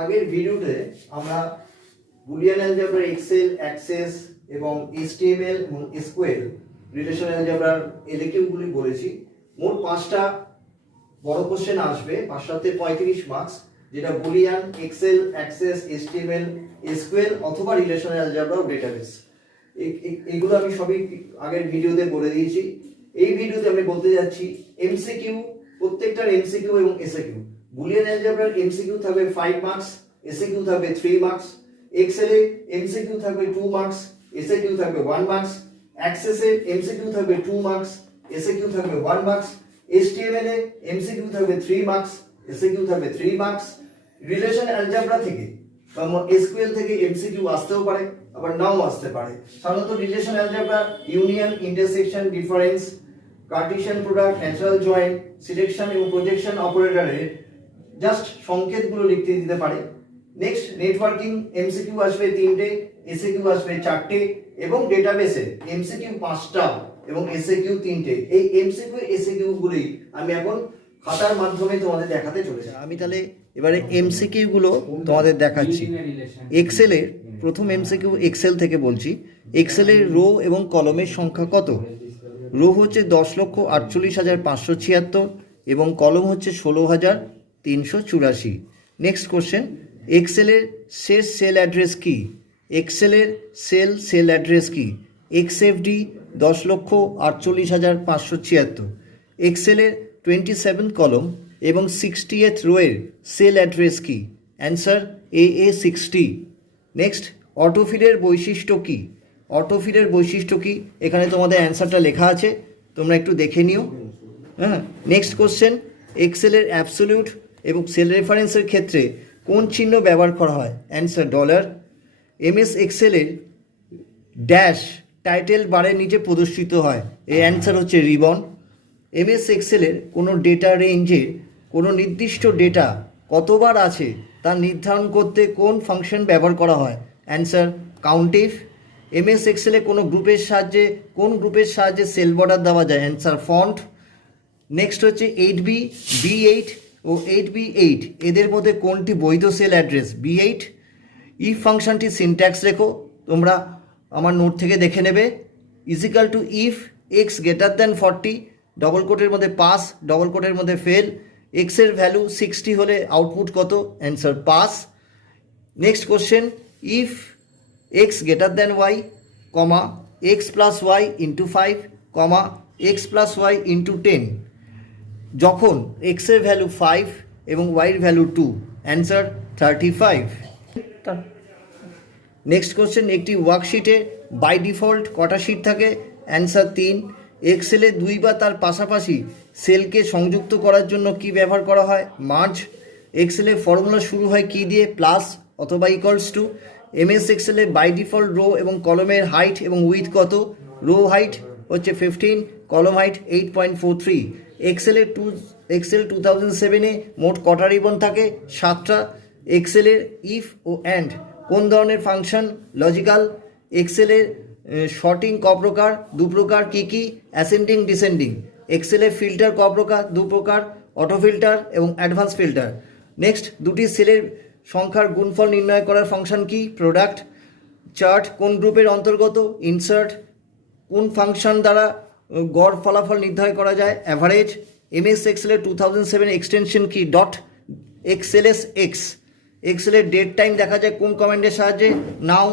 আগের ভিডিওতে আমরা বুলিয়ান অ্যালজেব্রা, এক্সেল, অ্যাক্সেস এবং এইচটিএমএল এবং এসকিউএল রিলেশনাল অ্যালজেব্রার এলএকিউ গুলি বলেছি। মোট 5টা বড় কোশ্চেন আসবে, 5টাতে 35 মার্কস, যেটা Boolean, Excel, Access, HTML, SQL অথবা রিলেশনাল অ্যালজেব্রা ও ডেটাবেস। এগুলো আমি সবই আগের ভিডিওতে বলে দিয়েছি। এই ভিডিওতে আমি বলতে যাচ্ছি এমসিকিউ, প্রত্যেকটার এমসিকিউ এবং এসএকিউ। বুলিয়ান অ্যালজেব্রার এমসিকিউ থাকবে 5 মার্কস, এসএকিউ থাকবে 3 মার্কস। এক্সেলে এমসিকিউ থাকবে 2 মার্কস, এসএকিউ থাকবে 1 মার্কস। অ্যাক্সেসে এমসিকিউ থাকবে 2 মার্কস, এসএকিউ থাকবে 1 মার্কস। এইচটিএমএল এ এমসিকিউ থাকবে 3 মার্কস, এসএকিউ থাকবে 3 মার্কস। রিলেশন অ্যালজেব্রা থেকে বা এসকিউএল থেকে এমসিকিউ আসতেও পারে, আবার নাও আসতে পারে। সাধারণত relation algebra union, intersection, difference, Cartesian product, natural joint, selection এবং প্রজেকশন অপারেটরের জাস্ট সংকেতগুলো লিখতে দিতে পারে। নেক্সট নেটওয়ার্কিং এমসিকিউ আসবে 3টে, এসএকিউ আসবে 4টে এবং ডেটাবেসে এমসিকিউ 5টা এবং এসএকিউ 3টে। এই এমসিকিউ এসএকিউ গুলি আমি এখন খাতার মাধ্যমে তোমাদের দেখাতে চলেছি। আমি তাহলে এবারে এমসিকিউ গুলো তোমাদের দেখাচ্ছি। এক্সেলের প্রথম এমসিকিউ এক্সেল থেকে বলছি। এক্সেলের রো এবং কলমের সংখ্যা কত? রো হচ্ছে 10,48,576 এবং কলম হচ্ছে 16,384। নেক্সট কোশ্চেন, এক্সেলের শেষ সেল অ্যাড্রেস কি? এক্সেলের সেল অ্যাড্রেস কি? এক্সএফডি 10,48,576। এক্সেলের 27 কলম এবং 60th রোয়ের সেল অ্যাড্রেস কি? Answer AA60। নেক্সট, অটোফিলের বৈশিষ্ট্য কি? অটোফিলের বৈশিষ্ট্য কি? এখানে তোমাদের অ্যান্সারটা লেখা আছে, তোমরা একটু দেখে নিও। হ্যাঁ, নেক্সট কোশ্চেন, এক্সেলের অ্যাবসলিউট এবং সেল রেফারেন্সের ক্ষেত্রে কোন চিহ্ন ব্যবহার করা হয়? Answer dollar. এমএস এক্সেলের ড্যাশ টাইটেল বারের নিচে প্রদর্শিত হয়, এর অ্যান্সার হচ্ছে রিবন। এমএস এক্সেলের কোনো ডেটা রেঞ্জে কোনো নির্দিষ্ট ডেটা কতবার আছে তা নির্ধারণ করতে কোন ফাংশন ব্যবহার করা হয়? অ্যান্সার কাউন্টিফ। এমএস এক্সেলে কোন গ্রুপের সাহায্যে সেল বর্ডার দেওয়া যায়? Answer font. নেক্সট হচ্ছে 8B, B8 ও 8B8 এদের মধ্যে কোনটি বৈধ সেল অ্যাড্রেস? B8। ইফ ফাংশনটি সিনট্যাক্স লেখো, তোমরা আমার নোট থেকে দেখে নেবে। Is equal to if x greater than 40, double কোটের মধ্যে পাস, ডবল কোটের মধ্যে ফেল। এক্সের ভ্যালু 60 হলে আউটপুট কত? Answer pass. Next question, if x greater than y, comma x plus y into 5, comma x plus y into 10, যখন এক্সের value 5 এবং ওয়াইয়ের ভ্যালু 2, অ্যান্সার 35। নেক্সট কোশ্চেন, একটি ওয়ার্কশিটে বাই ডিফল্ট কটা শিট থাকে? অ্যান্সার 3। এক্সেলে 2 বা তার পাশাপাশি সেলকে সংযুক্ত করার জন্য কি ব্যবহার করা হয়? মার্জ। এক্সেলে ফর্মুলা শুরু হয় কি দিয়ে? প্লাস অথবা ইকুয়ালস টু। এমএস এক্সেলে বাই ডিফল্ট রো এবং কলমের হাইট এবং উইথ কত? রো হাইট হচ্ছে 15, কলম হাইট 8.43। এক্সেল 2007-এ মোট কটা রিবন থাকে? 7টা। এক্সেলের ইফ ও অ্যান্ড কোন ধরনের ফাংশন? লজিক্যাল। এক্সেলের শর্টিং ক প্রকার? 2 প্রকার, কি কি? Ascending, descending. এক্সেলের ফিল্টার ক প্রকার? 2 প্রকার, অটো ফিল্টার এবং অ্যাডভান্স ফিল্টার। নেক্সট, দুটি সেলের সংখ্যার গুণফল নির্ণয় করার ফাংশন কি? প্রোডাক্ট। চার্ট কোন গ্রুপের অন্তর্গত? ইনসার্ট। কোন ফাংশন দ্বারা গড় ফলাফল নির্ধারণ করা যায়? অ্যাভারেজ। এমএস এক্সেলের 2007 এক্সটেনশন কি? Dot XLS X. এক্সেলের ডেট টাইম দেখা যায় কোন কমান্ডের সাহায্যে? নাও।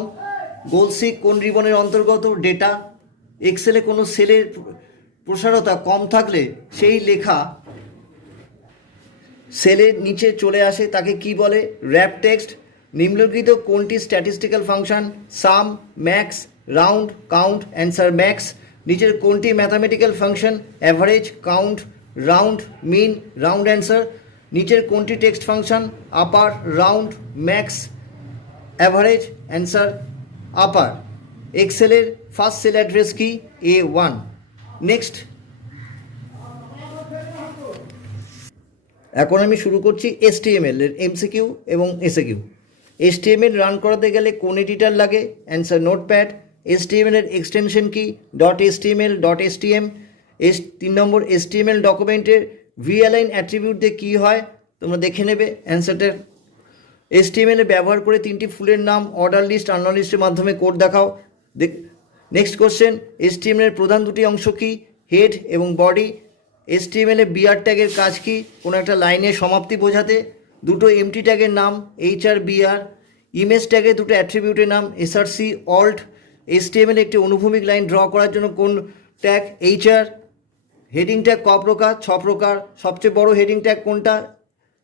গোলসিক কোন রিবনের অন্তর্গত? ডেটা। এক্সেলে কোনো সেলের প্রসারতা কম থাকলে সেই লেখা সেলের নিচে চলে আসে, তাকে কি বলে? Wrap text. নিম্নলিখিত কোনটি statistical function? Sum, max, round, count. Answer max. নিচের কোনটি mathematical function? Average, count, round, mean. Round answer. নিচের কোনটি text function? Upper, round, max, average. Answer upper. এক্সেলের ফার্স্ট সেল অ্যাড্রেস কি? A1। নেক্সট, এখন আমি শুরু করছি HTML এর এমসিকিউ এবং এসএকিউ। HTML রান করাতে গেলে কোন এডিটর লাগে? Answer notepad. HTML এর এক্সটেনশন কি? .html, .htm। 3 নম্বর, HTML ডকুমেন্টের ভিএলাইন অ্যাট্রিবিউট দিয়ে কী হয়? তোমরা দেখে নেবে অ্যান্সারটা। HTML এ ব্যবহার করে তিনটি ফুলের নাম অর্ডার লিস্ট আননোন লিস্টের মাধ্যমে কোড দেখাও। নেক্সট কোশ্চেন, HTML এর প্রধান দুটি অংশ কি? হেড এবং বডি। HTML এ বিআর ট্যাগের কাজ কি? কোনো একটা লাইনের সমাপ্তি বোঝাতে। দুটো এমটি ট্যাগের নাম HR BR। ইমেজ ট্যাগের দুটো অ্যাট্রিবিউটের নাম SRC অল্ট। HTML এ একটি অনুভূমিক লাইন ড্র করার জন্য কোন ট্যাগ? HR। হেডিং ট্যাগ ক প্রকার? 6 প্রকার। সবচেয়ে বড় হেডিং ট্যাগ কোনটা?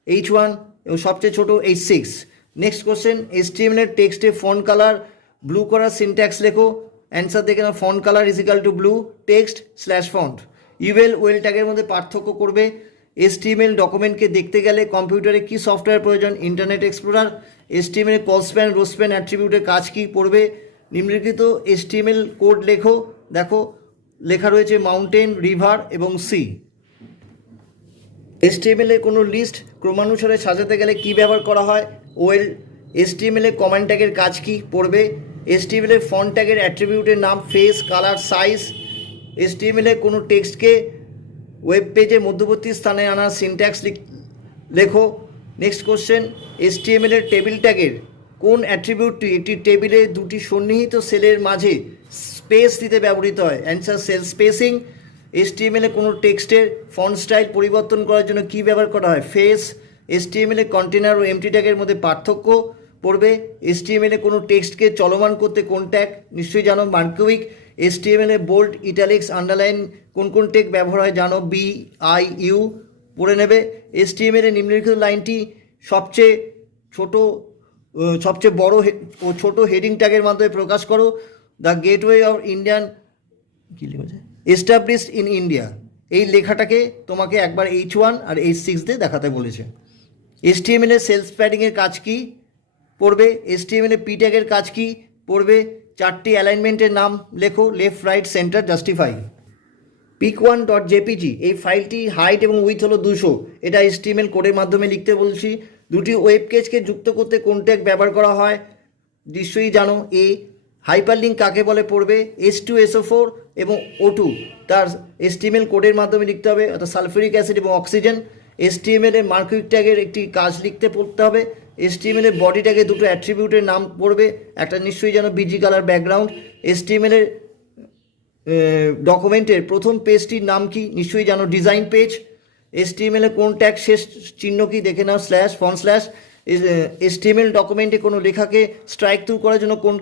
H1 এবং সবচেয়ে ছোট H6। নেক্সট কোশ্চেন, HTML এর টেক্সটে ফন্ট কালার ব্লু করার সিনট্যাক্স লেখো। অ্যান্সার দেখে নাও, font colour is equal to blue text slash font. UL OL ট্যাগের মধ্যে পার্থক্য করবে। HTML ডকুমেন্টকে দেখতে গেলে কম্পিউটারে কি সফটওয়্যার প্রয়োজন? Internet explorer. HTML এর কলস্প্যান রোস্প্যান অ্যাট্রিবিউটের কাজ কি পড়বে? নিম্নলিখিত HTML কোড লেখো। দেখো লেখা রয়েছে মাউন্টেন, রিভার এবং সি। HTML এর কোনো লিস্ট ক্রমানুসারে সাজাতে গেলে কি ব্যবহার করা হয়? ওয়েল। HTML এর কমান্ড ট্যাগের কাজ কি পড়বে? HTML এর ফন্ট ট্যাগের অ্যাট্রিবিউটের নাম ফেস, কালার, সাইজ। HTML এর কোনো টেক্সটকে ওয়েব পেজে মধ্যবর্তী স্থানে আনার সিনট্যাক্স লেখো। নেক্সট কোশ্চেন, HTML এর টেবিল ট্যাগের কোন অ্যাট্রিবিউটটি একটি টেবিলে দুটি সন্নিহিত সেলের মাঝে স্পেস দিতে ব্যবহৃত হয়? Answer sell spacing. HTML এ কোনো টেক্সটের ফন্ট স্টাইল পরিবর্তন করার জন্য কী ব্যবহার করা হয়? ফেস। HTML এ কন্টেনার ও এমটি ট্যাগের মধ্যে পার্থক্য পড়বে। HTML এ কোনো টেক্সটকে চলমান করতে কোন ট্যাগ? নিশ্চয়ই জানো, মার্কুইক। HTML এ বোল্ড, ইটালিক্স, আন্ডারলাইন কোন কোন ট্যাগ ব্যবহার হয় জানো? BIU পড়ে নেবে। HTML এ নিম্নলিখিত লাইনটি সবচেয়ে বড় ও ছোট হেডিং ট্যাগের মাধ্যমে প্রকাশ করো। দ্য গেটওয়ে অফ ইন্ডিয়ান কী লিখেছে? Established in India. এই লেখাটাকে তোমাকে একবার H1 আর H6 দিয়ে দেখাতে বলেছে। HTML এর সেলস প্যাডিংয়ের কাজ কি পড়বে? HTML এর পি ট্যাগের কাজ কি পড়বে? চারটি অ্যালাইনমেন্টের নাম লেখো, left, right, centre, justify. pic1.jpg এই ফাইলটি হাইট এবং উইথ হলো 200। এটা HTML কোডের মাধ্যমে লিখতে বলছি। দুটি ওয়েব পেজকে যুক্ত করতে কোন ট্যাগ ব্যবহার করা হয়? নিশ্চয়ই জানো, এ। হাইপারলিঙ্ক কাকে বলে পড়বে? H2SO4 এবং O2 তার HTML কোডের মাধ্যমে লিখতে হবে, অর্থাৎ সালফিউরিক অ্যাসিড এবং অক্সিজেন। HTML এর মার্কুইক ট্যাগের একটি কাজ পড়তে হবে। HTML এর বডি ট্যাগে দুটো অ্যাট্রিবিউটের নাম পড়বে, একটা নিশ্চয়ই জানো বিজি কালার ব্যাকগ্রাউন্ড। HTML এর ডকুমেন্টের প্রথম পেজটির নাম কি? নিশ্চয়ই জানো ডিজাইন পেজ। HTML এ কোন ট্যাগ শেষ চিহ্ন কি? দেখে নাও, স্ল্যাশ, ফন্ট স্ল্যাশ। HTML ডকুমেন্টে কোনো লেখাকে স্ট্রাইক থ্রু করার জন্য কোন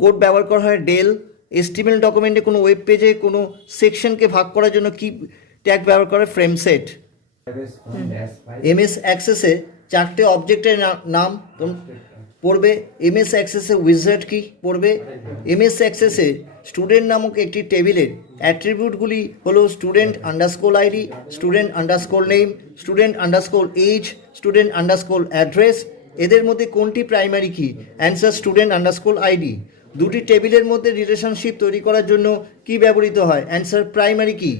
কোড ব্যবহার করা হয়? ডেল। HTML ডকুমেন্টে কোনো ওয়েব পেজে কোনো সেকশনকে ভাগ করার জন্য কি ট্যাগ ব্যবহার করে? Frame set. MS অ্যাক্সেসে চারটে অবজেক্টের নাম পড়বে। MS অ্যাক্সেসে উইজার্ড কি পড়বে? MS অ্যাক্সেসে স্টুডেন্ট নামক একটি টেবিলের অ্যাট্রিবিউটগুলি হলো student underscore ID, student underscore name, student underscore age, student underscore address. এদের মধ্যে কোনটি primary key? Answer student underscore ID. দুটি টেবিলের মধ্যে রিলেশনশিপ তৈরি করার জন্য কি ব্যবহৃত হয়? Answer primary key.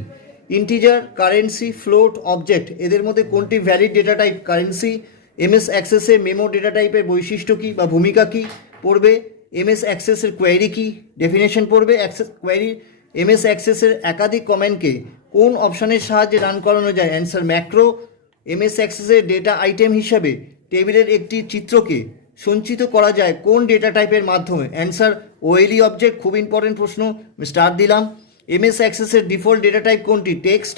Integer, currency, float, object এদের মধ্যে কোনটি valid data type? Currency. MS অ্যাক্সেসে মেমো ডেটা টাইপের বৈশিষ্ট্য কী বা ভূমিকা কী পড়বে? MS অ্যাক্সেসের কোয়েরি কী? ডেফিনেশন পড়বে। Access query. MS অ্যাক্সেসের একাধিক কমেন্টকে কোন অপশানের সাহায্যে রান করানো যায়? Answer macro. MS অ্যাক্সেসের ডেটা আইটেম হিসাবে টেবিলের একটি চিত্রকে সঞ্চিত করা যায় কোন ডেটা টাইপের মাধ্যমে? Answer ওএলই object. খুব ইম্পর্টেন্ট প্রশ্ন, স্টার দিলাম। MS অ্যাক্সেসের ডিফল্ট ডেটা টাইপ কোনটি? টেক্সট।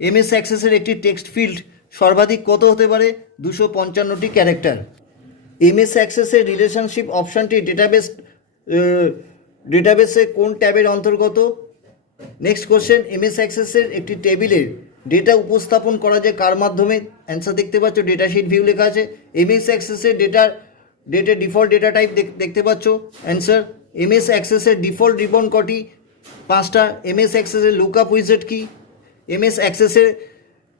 MS অ্যাক্সেসের একটি টেক্সট ফিল্ড সর্বাধিক কত হতে পারে? 255টি ক্যারেক্টার। MS অ্যাক্সেসের রিলেশনশিপ অপশানটি ডেটাবেসে কোন ট্যাবের অন্তর্গত? নেক্সট কোশ্চেন, MS অ্যাক্সেসের একটি টেবিলের ডেটা উপস্থাপন করা যায় কার মাধ্যমে? অ্যান্সার দেখতে পাচ্ছ, ডেটা শিট ভিউ লেখা আছে। MS অ্যাক্সেসের ডেটার ডিফল্ট ডেটা টাইপ দেখতে পাচ্ছ। অ্যান্সার MS অ্যাক্সেসের ডিফল্ট রিবন কটি? 5টা। MS অ্যাক্সেসের লুকআপ উইজেট কি? MS অ্যাক্সেসের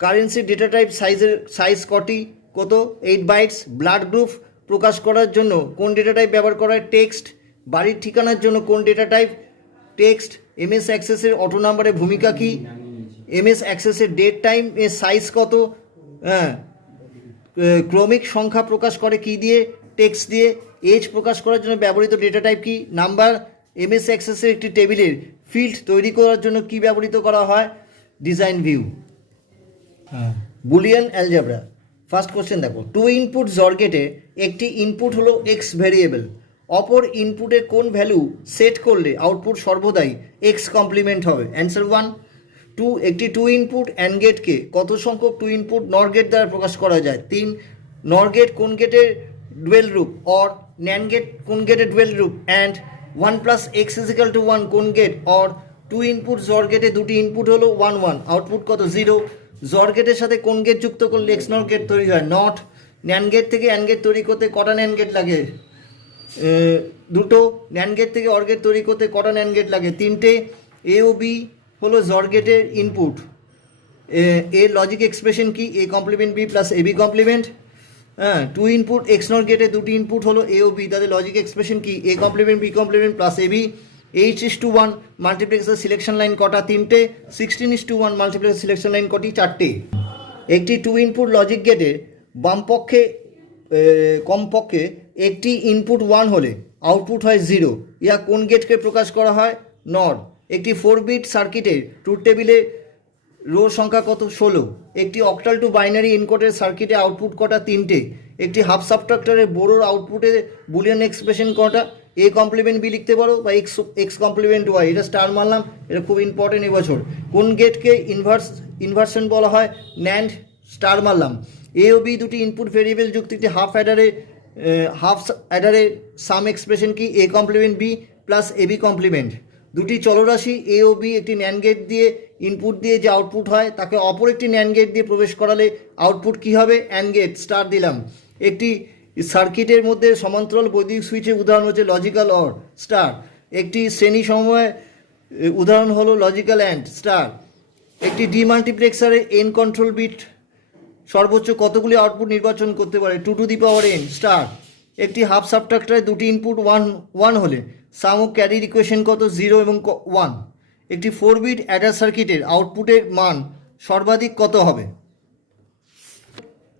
কারেন্সি ডেটা টাইপ সাইজ কটি? কত? 8 বাইটস। ব্লাড গ্রুপ প্রকাশ করার জন্য কোন ডেটা টাইপ ব্যবহার করা হয়? টেক্সট। বাড়ির ঠিকানার জন্য কোন ডেটা টাইপ? টেক্সট। MS অ্যাক্সেসের অটো নাম্বারের ভূমিকা কি? MS অ্যাক্সেসের ডেট টাইম এর সাইজ কত? ক্রমিক সংখ্যা প্রকাশ করে কি দিয়ে? টেক্সট দিয়ে। এজ প্রকাশ করার জন্য ব্যবহৃত ডেটা টাইপ কি? নাম্বার। MS অ্যাক্সেসের একটি টেবিলের ফিল্ড তৈরি করার জন্য কি ব্যবহৃত করা হয়? Design view. Boolean algebra. First question দেখো, টু ইনপুট জর গেটে একটি ইনপুট হলো এক্স ভেরিয়েবল, অপর ইনপুটের কোন ভ্যালু সেট করলে আউটপুট সর্বদাই এক্স কমপ্লিমেন্ট হবে? অ্যান্সার 1। একটি টু ইনপুট অ্যান্ড গেটকে কত সংখ্যক টু ইনপুট নর গেট দ্বারা প্রকাশ করা যায়? 3। নর গেট কোন গেটের ডুয়েল রূপ? অর ন্যান্ড গেট কোন গেটের ডুয়েল রূপ? AND 1 plus x is equal to 1 কোন গেট? অর টু ইনপুট জর গেটে দুটি ইনপুট হলো 1 1, আউটপুট কত? 0। জর গেটের সাথে কোন গেট যুক্ত করলে এক্স নর গেট তৈরি হয়? নট। ন্যান্ড গেট থেকে অ্যান্ড গেট তৈরি করতে কটা ন্যান্ড গেট লাগে? দুটো। ন্যান্ড গেট থেকে অর গেট তৈরি করতে কটা ন্যান্ড গেট লাগে? 3টে। এ ও বি হলো জর গেটের ইনপুট, এর লজিক এক্সপ্রেশন কি? A complement B plus A B complement. হ্যাঁ, টু ইনপুট এক্স নর গেটে দুটি ইনপুট হলো এ ও বি, তাদের লজিক এক্সপ্রেশন কি? A complement B complement plus A B. H:1 multiplexer selection line কটা? 3টে। 16:1 মাল্টিপ্লেক্সার সিলেকশন লাইন কটি? 4টে। একটি টু ইনপুট লজিক গেটের বামপক্ষে কমপক্ষে একটি ইনপুট 1 হলে আউটপুট হয় 0, ইয়া কোন গেটকে প্রকাশ করা হয়? নর। একটি 4 বিট সার্কিটের ট্রুথ টেবিলে রো সংখ্যা কত? 16। একটি অক্টাল টু বাইনারি এনকোডের সার্কিটে আউটপুট কটা? 3টে। একটি হাফ সাবট্রাক্টরের বোরোর আউটপুটে বুলিয়ান এক্সপ্রেশন কটা? এ কমপ্লিমেন্ট বি লিখতে পারো বা এক্স কমপ্লিমেন্ট ওয়াই। এটা স্টার মারলাম, এটা খুব ইম্পর্টেন্ট এবছর। কোন গেটকে ইনভার্সন বলা হয়? ন্যান্ড, স্টার মারলাম। এ ও বি দুটি ইনপুট ভেরিয়েবল যুক্ত একটি হাফ অ্যাডারের সাম এক্সপ্রেশন কি? A complement B plus A B complement. দুটি চলরাশি এ ও বি একটি ন্যান্ড গেট দিয়ে ইনপুট দিয়ে যে আউটপুট হয় তাকে অপর একটি ন্যান্ড গেট দিয়ে প্রবেশ করালে আউটপুট কি হবে? অ্যান্ড গেট, স্টার দিলাম। একটি সার্কিটের মধ্যে সমান্তরাল বৈদ্যুতিক সুইচের উদাহরণ হচ্ছে লজিক্যাল অর, স্টার। একটি শ্রেণী সময় উদাহরণ হলো লজিক্যাল অ্যান্ড, স্টার। একটি ডিমাল্টিপ্লেক্সারে এন কন্ট্রোল বিট সর্বোচ্চ কতগুলি আউটপুট নির্বাচন করতে পারে? 2^n, star. একটি হাফ সাবট্রাক্টরে দুটি ইনপুট 1 হলে সাম অফ ক্যারির ইকুয়েশন কত? 0 এবং 1। একটি 4 বিট অ্যাডার সার্কিটের আউটপুটের মান সর্বাধিক কত হবে?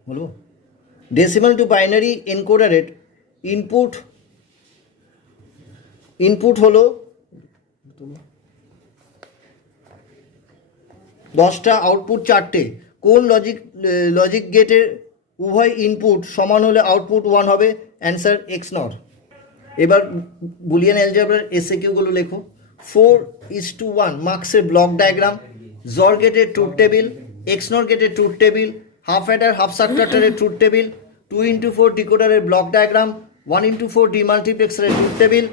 বলবো, ডেসিমাল টু বাইনারি এনকোডারের ইনপুট হলো 10টা, আউটপুট 4টে। কোন লজিক গেটের উভয় ইনপুট সমান হলে আউটপুট 1 হবে? অ্যান্সার এক্স নর। এবার বুলিয়ান অ্যালজেব্রার এসএকিউগুলো লেখো। 4:1 মার্কসের ব্লক ডায়াগ্রাম, জর গেটের ট্রুথ টেবিল, এক্স নর গেটের truth table, half adder half সাবট্রাক্টরের ট্রুথ টেবিল, 2x4 ডিকোডারের ব্লক ডায়াগ্রাম, 1x4 ডিমাল্টিপ্লেক্সারের ট্রুথ টেবিল।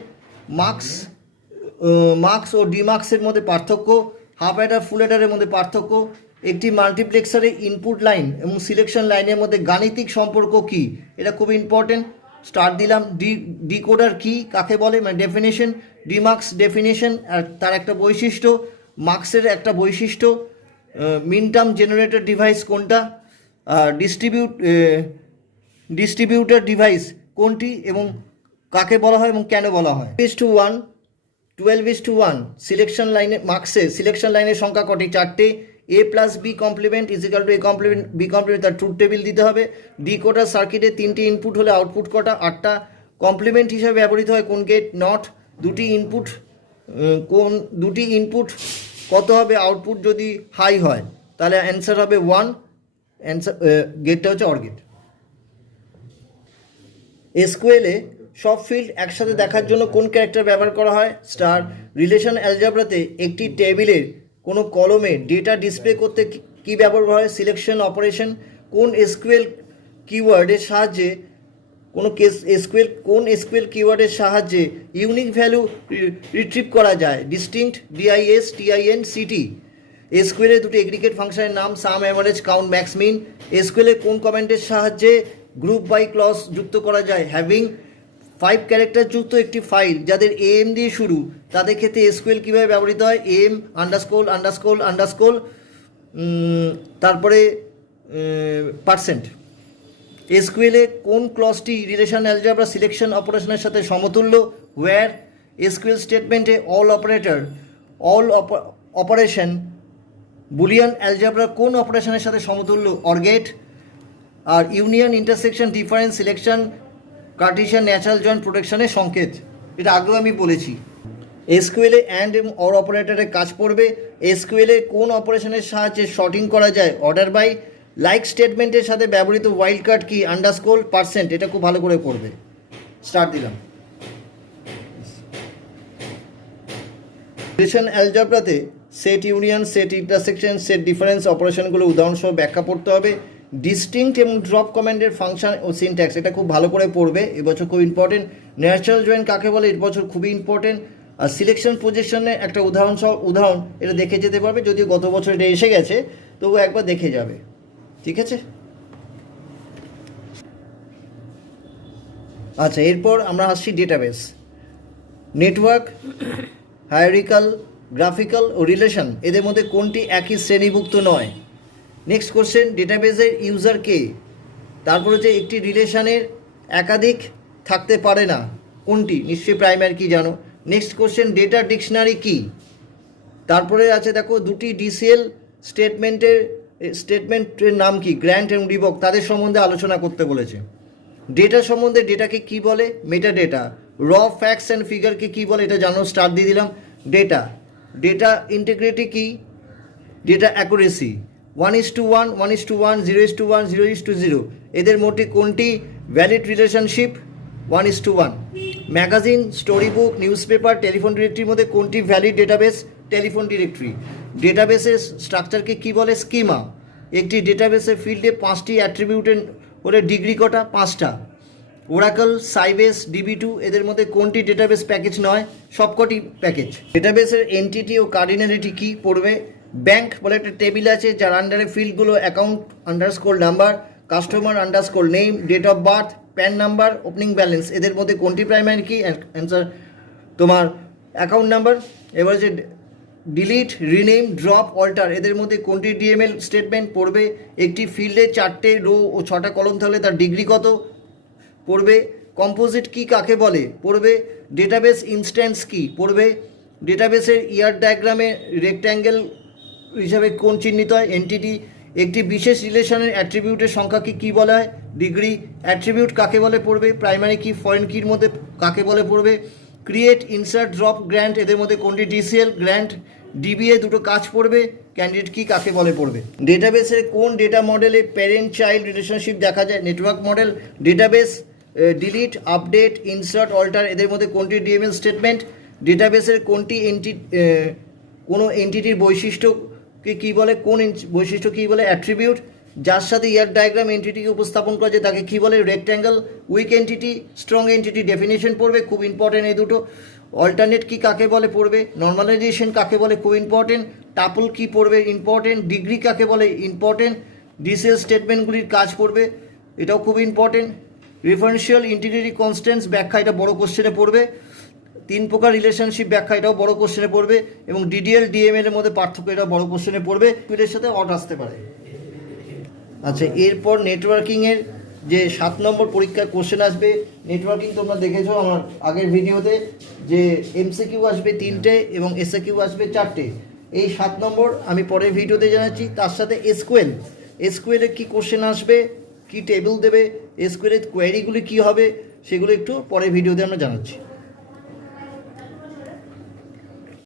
মার্কস ও ডিমার্কসের মধ্যে পার্থক্য, হাফ অ্যাডার ফুল অ্যাডারের মধ্যে পার্থক্য, একটি মাল্টিপ্লেক্সারে ইনপুট লাইন এবং সিলেকশন লাইনের মধ্যে গাণিতিক সম্পর্ক কি? এটা খুব ইম্পর্টেন্ট, স্টার দিলাম। ডিকোডার কি কাকে বলে? মানে ডেফিনেশন। ডিমার্কস ডেফিনেশন আর তার একটা বৈশিষ্ট্য। মার্কসের একটা বৈশিষ্ট্য। মিন টার্ম জেনারেটর ডিভাইস কোনটা? ডিস্ট্রিবিউটার ডিভাইস কোনটি এবং কাকে বলা হয় এবং কেন বলা হয়? 12:1 12:1 সিলেকশন লাইনে, মার্কসের সিলেকশন লাইনের সংখ্যা কটি? 4টে। A plus B complement equal to A complement B complement, তার ট্রুথ টেবিল দিতে হবে। ডিকোডার সার্কিটে 3টে ইনপুট হলে আউটপুট কটা? 8টা। কমপ্লিমেন্ট হিসাবে ব্যবহৃত হয় কোন গেট? নট। দুটি ইনপুট কত হবে আউটপুট যদি হাই হয়? তাহলে অ্যান্সার হবে 1। অ্যান্সার গেটটা হচ্ছে অর গেট। এসকিউএলে সব ফিল্ড একসাথে দেখার জন্য কোন ক্যারেক্টার ব্যবহার করা হয়? স্টার। রিলেশন অ্যালজেব্রাতে একটি টেবিলের কোনো কলমে ডেটা ডিসপ্লে করতে কি ব্যবহার হয়? Selection operation. কোন এসকিউএল কিওয়ার্ডের সাহায্যে কোন এসকিউএল কিওয়ার্ডের সাহায্যে ইউনিক ভ্যালু রিট্রিভ করা যায়? Distinct, DISTINCT। এসকিউএলে দুটি এগ্রিগেট ফাংশনের নাম? সাম, অ্যাভারেজ, কাউন্ট, ম্যাক্স, মিন। এসকিউএলে কোন কমেন্টের সাহায্যে গ্রুপ বাই ক্লজ যুক্ত করা যায়? হ্যাভিং। 5 ক্যারেক্টার যুক্ত একটি ফাইল যাদের AM দিয়ে শুরু, তাদের ক্ষেত্রে এসকিউএল কীভাবে ব্যবহৃত হয়? AM ____ তারপরে %। এসকিউএলে কোন ক্লজটি রিলেশন অ্যালজেব্রা সিলেকশন অপারেশনের সাথে সমতুল্য? ওয়্যার। এসকিউএল স্টেটমেন্টে অল অপারেশন বুলিয়ান অ্যালজেব্রা কোন অপারেশনের সাথে সমতুল্য? OR gate. আর union, intersection, difference, selection, Cartesian natural joint প্রোটেকশনের সংকেত। এটা আগেও আমি বলেছি। এসকিউএলে অ্যান্ড এবং অর অপারেটরের কাজ পড়বে। এসকিউএলে কোন অপারেশনের সাহায্যে শর্টিং করা যায়? Order by. লাইক স্টেটমেন্টের সাথে ব্যবহৃত ওয়াইল্ড কার্ড কি, আন্ডারস্কোর, পার্সেন্ট, এটা খুব ভালো করে পড়বে। স্টার্ট দিলাম। রিলেশন অ্যালজেব্রাতে set union, set intersection, set difference অপারেশনগুলো উদাহরণসহ ব্যাখ্যা পড়তে হবে। ডিস্টিংক্ট এবং ড্রপ কমান্ডের ফাংশন ও সিনট্যাক্স, এটা খুব ভালো করে পড়বে, এবছর খুব ইম্পর্টেন্ট। ন্যাচারাল জয়েন কাকে বলে, এবছর খুবই ইম্পর্টেন্ট। আর সিলেকশন পজিশনে একটা উদাহরণ এটা দেখে যেতে পারবে, যদিও গত বছর এটা এসে গেছে, তবু একবার দেখে যাবে, ঠিক আছে। আচ্ছা, এরপর আমরা আসছি ডেটাবেস। নেটওয়ার্ক, হায়ারিক্যাল, গ্রাফিক্যাল ও রিলেশন, এদের মধ্যে কোনটি একই শ্রেণীভুক্ত নয়? নেক্সট কোশ্চেন, ডেটাবেসের ইউজার কে? তারপর হচ্ছে একটি রিলেশনের একাধিক থাকতে পারে না, কোনটি? নিশ্চয়ই প্রাইমারি কি জানো। নেক্সট কোশ্চেন, ডেটা ডিকশনারি কি? তারপরে আছে দেখো দুটি ডিসিএল স্টেটমেন্টের নাম কি, গ্র্যান্ট এবং রিভোক, তাদের সম্বন্ধে আলোচনা করতে বলেছে। ডেটা সম্বন্ধে ডেটাকে কি বলে, meta data. Raw facts and ফিগারকে কি বলে, এটা জানো, স্টার দিয়ে দিলাম। ডেটা ইন্টিগ্রিটি কি, ডেটা অ্যাকুরেসি। 1:1, 1:1, 0:1, 0:0, এদের মধ্যে কোনটি valid relationship? 1:1। Magazine, story book, news paper, telephone ডিরেক্টরির মধ্যে কোনটি ভ্যালিড ডেটাবেস? Telephone directory. ডেটাবেসের স্ট্রাকচারকে কি বলে? স্কিমা। একটি ডেটাবেসের ফিল্ডে 5টি অ্যাট্রিবিউটের হলে ডিগ্রি কটা? 5টা। ওরাকল, সাইবেস, DB2, এদের মধ্যে কোনটি ডেটাবেস প্যাকেজ নয়? সবকটি প্যাকেজ। ডেটাবেসের এন্টিটি ও কার্ডিনালিটি কি পড়বে? ব্যাংক বলে একটা টেবিল আছে, যার আন্ডারে ফিল্ডগুলো account underscore number, customer underscore name, date of birth, PAN number, opening balance, এদের মধ্যে কোনটি প্রাইমারি কি? অ্যান্সার তোমার অ্যাকাউন্ট নাম্বার। এবার যে ডিলিট, রিনেম, ড্রপ, অল্টার, এদের মধ্যে কোনটি ডিএমএল স্টেটমেন্ট পড়বে? একটি ফিল্ডে 4টে রো ও 6টা কলম থাকলে তার ডিগ্রি কত? পড়বে। কম্পোজিট কি কাকে বলে? পড়বে। ডেটাবেস ইনস্ট্যান্স কি? পড়বে। ডেটাবেসের ইয়ার ডায়াগ্রামে রেক্ট্যাঙ্গেল হিসাবে কোন চিহ্নিত হয়? এন্টিটি। একটি বিশেষ রিলেশনের অ্যাট্রিবিউটের সংখ্যাকে কি বলা হয়? ডিগ্রি। অ্যাট্রিবিউট কাকে বলে? পড়বে। প্রাইমারি কি, ফরেন কির মধ্যে কাকে বলে? পড়বে। ক্রিয়েট, ইনসার্ট, ড্রপ, গ্র্যান্ট, এদের মধ্যে কোনটি ডিসিএল? গ্র্যান্ট। ডিবিএ দুটো কাজ পড়বে। ক্যান্ডিডেট কি কাকে বলে? পড়বে। ডেটাবেসের কোন ডেটা মডেলে প্যারেন্ট চাইল্ড রিলেশনশিপ দেখা যায়? Network model. Database delete, update, insert, alter, এদের মধ্যে কোনটি ডিএমএল স্টেটমেন্ট? ডেটাবেসের কোনটি কোনো এন্টিটির বৈশিষ্ট্যকে কী বলে? কোন বৈশিষ্ট্য কী বলে? অ্যাট্রিবিউট। যার সাথে ইয়ার ডায়াগ্রাম এন্টিটিকে উপস্থাপন করা যায় তাকে কী বলে? Rectangle. Weak entity, strong entity definition পড়বে, খুব ইম্পর্টেন্ট এই দুটো। অল্টারনেট কি কাকে বলে? পড়বে। নর্মালাইজেশন কাকে বলে? খুব ইম্পর্টেন্ট। টাপল কি পড়বে? ইম্পর্টেন্ট। ডিগ্রি কাকে বলে? ইম্পর্টেন্ট। ডিসিএল স্টেটমেন্টগুলির কাজ পড়বে, এটাও খুব ইম্পর্টেন্ট। রিফারেন্সিয়াল ইন্টিগ্রিটি কনস্ট্যান্টস ব্যাখ্যা, এটা বড় কোশ্চেনে পড়বে। 3 প্রকার রিলেশনশিপ ব্যাখ্যা, এটাও বড় কোশ্চেনে পড়বে। এবং ডিডিএল ডিএমএল এর মধ্যে পার্থক্য, এটাও বড় কোশ্চেনে পড়বে। এর সাথে অট আসতে পারে। আচ্ছা, এরপর নেটওয়ার্কিংয়ের যে 7 নম্বর পরীক্ষার কোশ্চেন আসবে। নেটওয়ার্কিং তোমরা দেখেছো আমার আগের ভিডিওতে, যে এমসিকিউ আসবে 3টে এবং এসএকিউ আসবে 4টে। এই 7 নম্বর আমি পরের ভিডিওতে জানাচ্ছি। তার সাথে এসকিউএলের কী কোশ্চেন আসবে, কি টেবিল দেবে, এসকিউএলের কোয়ারিগুলি কী হবে, সেগুলো একটু পরের ভিডিওতে আমরা জানাচ্ছি।